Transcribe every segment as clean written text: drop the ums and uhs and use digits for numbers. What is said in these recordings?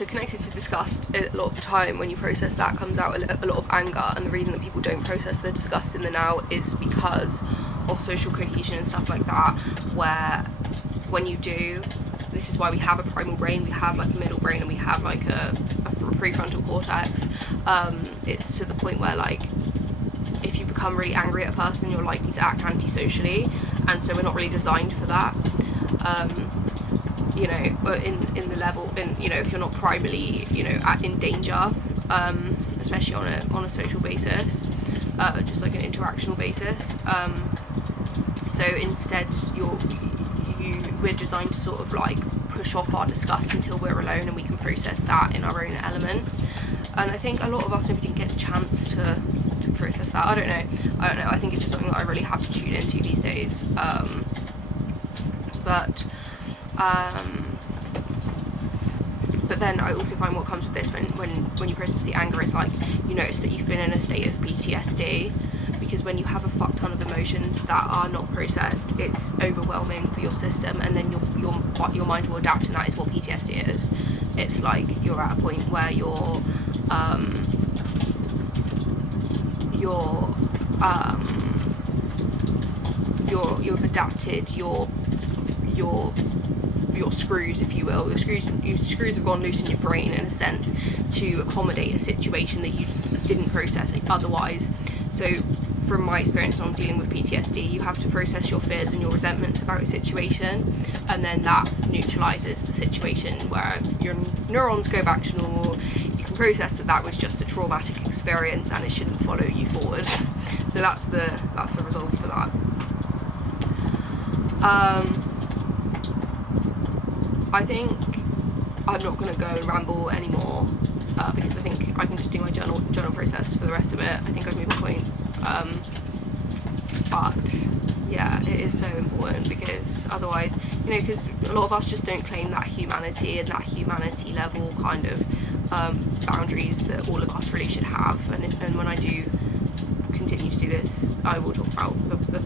so connected to disgust, a lot of the time when you process that comes out a lot of anger, and the reason that people don't process the disgust in the now is because of social cohesion and stuff like that, where when you do, this is why we have a primal brain, we have like a middle brain, and we have like a prefrontal cortex. It's to the point where like if you become really angry at a person, you're likely to act antisocially, and so we're not really designed for that. You know, in the level, you know, if you're not primarily, you know, in danger, especially on a social basis, just like an interactional basis. So instead, we're designed to sort of like push off our disgust until we're alone and we can process that in our own element. And I think a lot of us maybe didn't get a chance to process that. I don't know. I think it's just something that I really have to tune into these days. But then I also find what comes with this when you process the anger is like you notice that you've been in a state of PTSD, because when you have a fuck ton of emotions that are not processed, it's overwhelming for your system, and then your mind will adapt, and that is what PTSD is. It's like you're at a point where you've adapted your screws, if you will. Your screws have gone loose in your brain in a sense to accommodate a situation that you didn't process otherwise. So from my experience when I'm dealing with PTSD, you have to process your fears and your resentments about a situation, and then that neutralizes the situation where your neurons go back to normal. You can process that was just a traumatic experience and it shouldn't follow you forward. So that's the result for that. I think I'm not going to go and ramble anymore, because I think I can just do my journal process for the rest of it. I think I've made my point. But yeah, it is so important, because otherwise, you know, because a lot of us just don't claim that humanity and that humanity level kind of boundaries that all of us really should have. And when I do continue to do this, I will talk about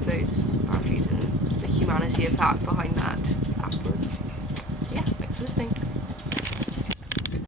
those boundaries and the humanity of that behind that afterwards. Yeah, thanks for listening.